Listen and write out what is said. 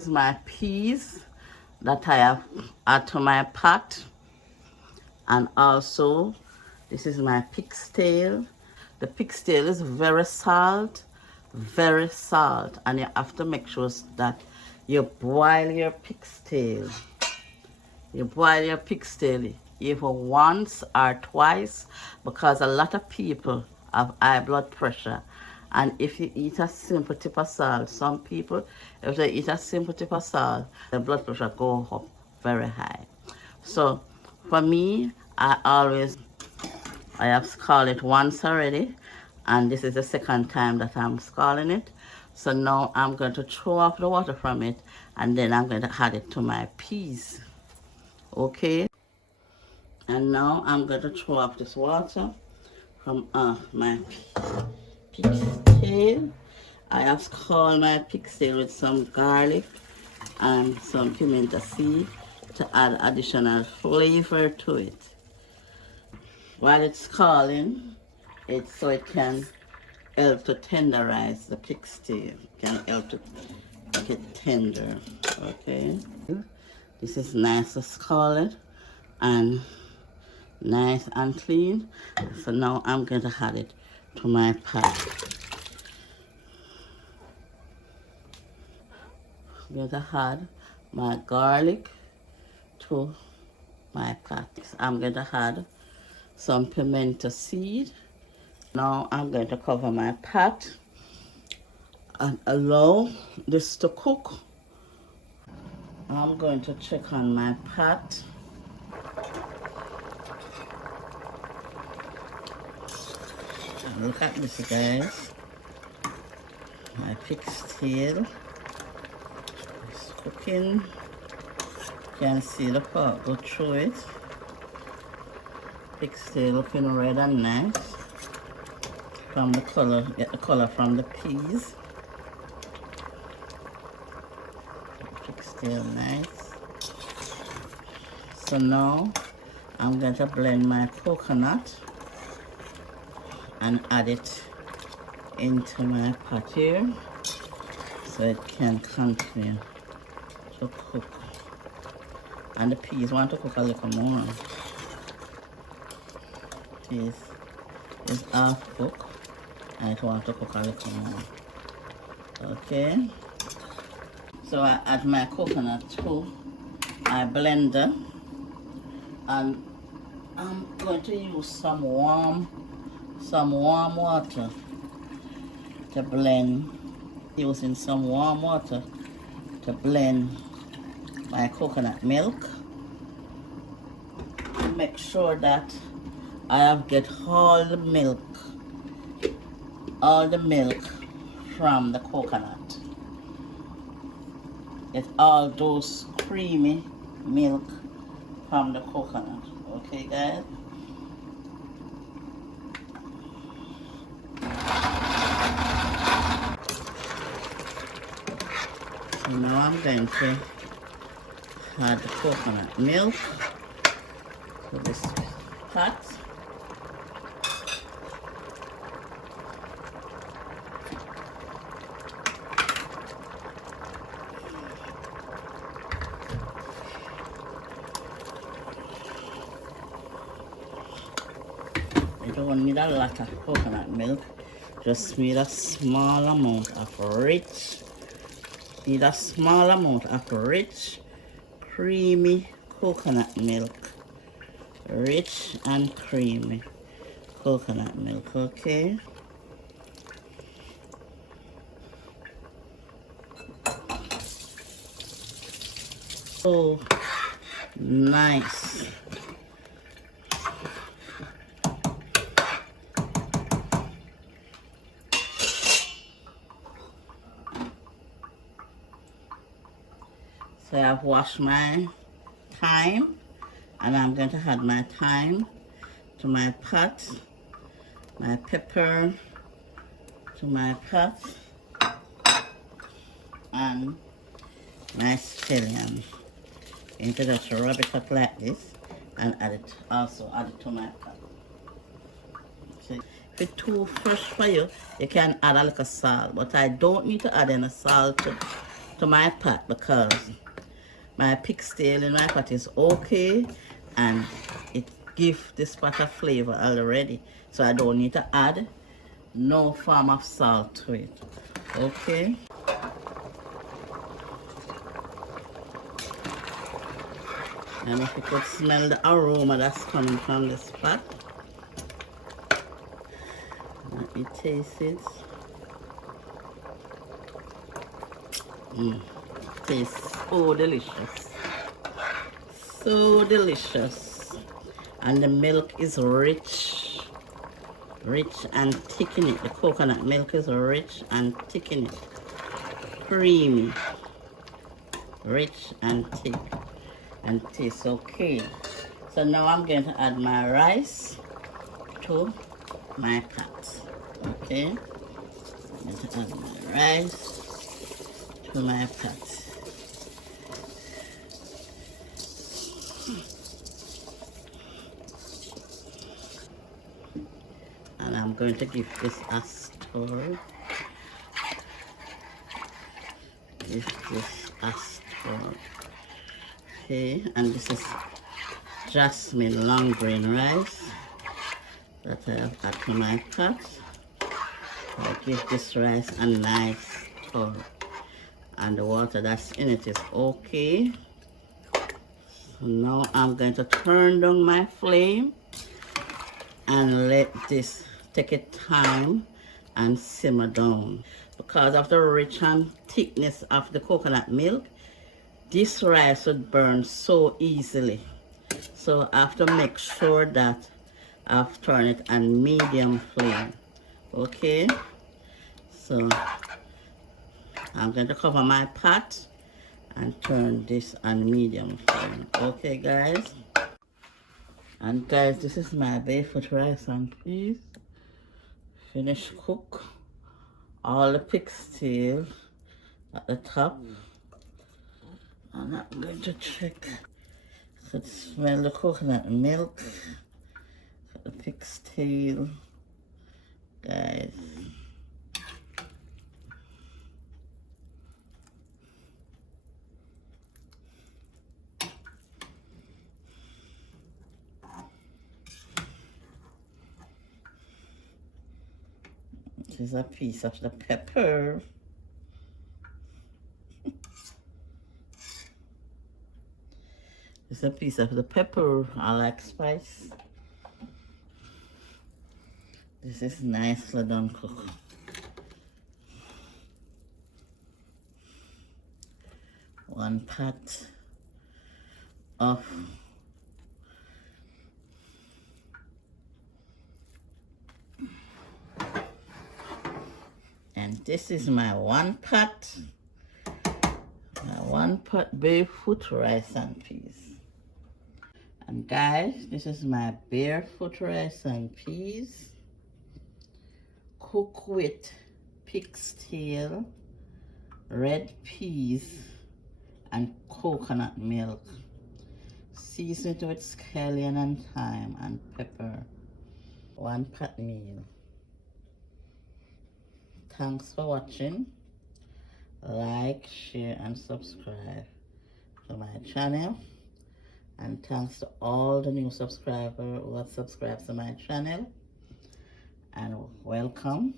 This is my peas that I have add to my pot, and also this is my pig's tail. The pig's tail is very salt, and you have to make sure that you boil your pig's tail. You boil your pig's tail either once or twice, because a lot of people have high blood pressure. And if you eat a simple tip of salt, some people, if they eat a simple tip of salt, the blood pressure go up very high. So for me, I have scalded it once already, and this is the second time that I'm scalding it. So now I'm going to throw off the water from it, and then I'm going to add it to my peas. Okay, and now I'm going to throw off this water from my pig's tail. I have scalded my pig's tail with some garlic and some pimento seed to add additional flavor to it. While it's scalding, so it can help to tenderize the pig's tail. It can help to make it tender. Okay, this is nice to scald and nice and clean. So now I'm going to add it to my pot. I'm going to add my garlic to my pot. I'm going to add some pimento seed. Now I'm going to cover my pot and allow this to cook. I'm going to check on my pot. And look at this, guys. My pig's tail is cooking. You can see the pot go through it. Pig's tail looking red and nice. From the color, get the color from the peas. Pig's tail nice. So now I'm going to blend my coconut and add it into my pot here so it can continue to cook. And the peas want to cook a little more. Peas is half cooked and it want to cook a little more. Okay, so I add my coconut to my blender, and I'm going to use some warm water to blend. Using some warm water to blend my coconut milk. Make sure that I have get all the milk from the coconut. Get all those creamy milk from the coconut. Okay, guys? So now I'm going to add the coconut milk to this pot. You don't need a lot of coconut milk, just need a small amount of rich, creamy coconut milk. Rich and creamy coconut milk, okay? So nice. So I've washed my thyme, and I'm going to add my thyme to my pot, my pepper to my pot, and my scallion. And just rub it up like this and add it to my pot. See? If it's too fresh for you, you can add a little salt, but I don't need to add any salt to my pot because my pigtail in my pot is okay and it gives this pot a flavor already. So I don't need to add no form of salt to it. Okay. And if you could smell the aroma that's coming from this pot. Let me taste it. Tastes so delicious. So delicious. And the milk is rich. Rich and thick in it. The coconut milk is rich and thick in it. Creamy. Rich and thick. And tastes okay. So now I'm going to add my rice to my pot. Okay. I'm going to add my rice to my pot. And I'm going to give this a stir. Give this a stir. Okay, and this is jasmine long grain rice that I have added to my pot. I give this rice a nice stir. And the water that's in it is okay. So now I'm going to turn down my flame and let this take a time and simmer down. Because of the rich and thickness of the coconut milk, this rice would burn so easily. So I have to make sure that I've turned it on medium flame. Okay, so I'm going to cover my pot and turn this on medium flame. Okay, guys. And guys, this is my barefoot rice and peas. Finished cook. All the pigtail at the top. And I'm going to check. So smell the coconut milk. The pigtail. Guys. This is a piece of the pepper. This is a piece of the pepper. I like spice. This is nicely done cooked. One pot of and this is my one pot barefoot rice and peas. And guys, this is my barefoot rice and peas. Cook with pig's tail, red peas, and coconut milk. Season it with scallion and thyme and pepper. One pot meal. Thanks for watching. Like, share, and subscribe to my channel. And thanks to all the new subscribers who have subscribed to my channel. And welcome.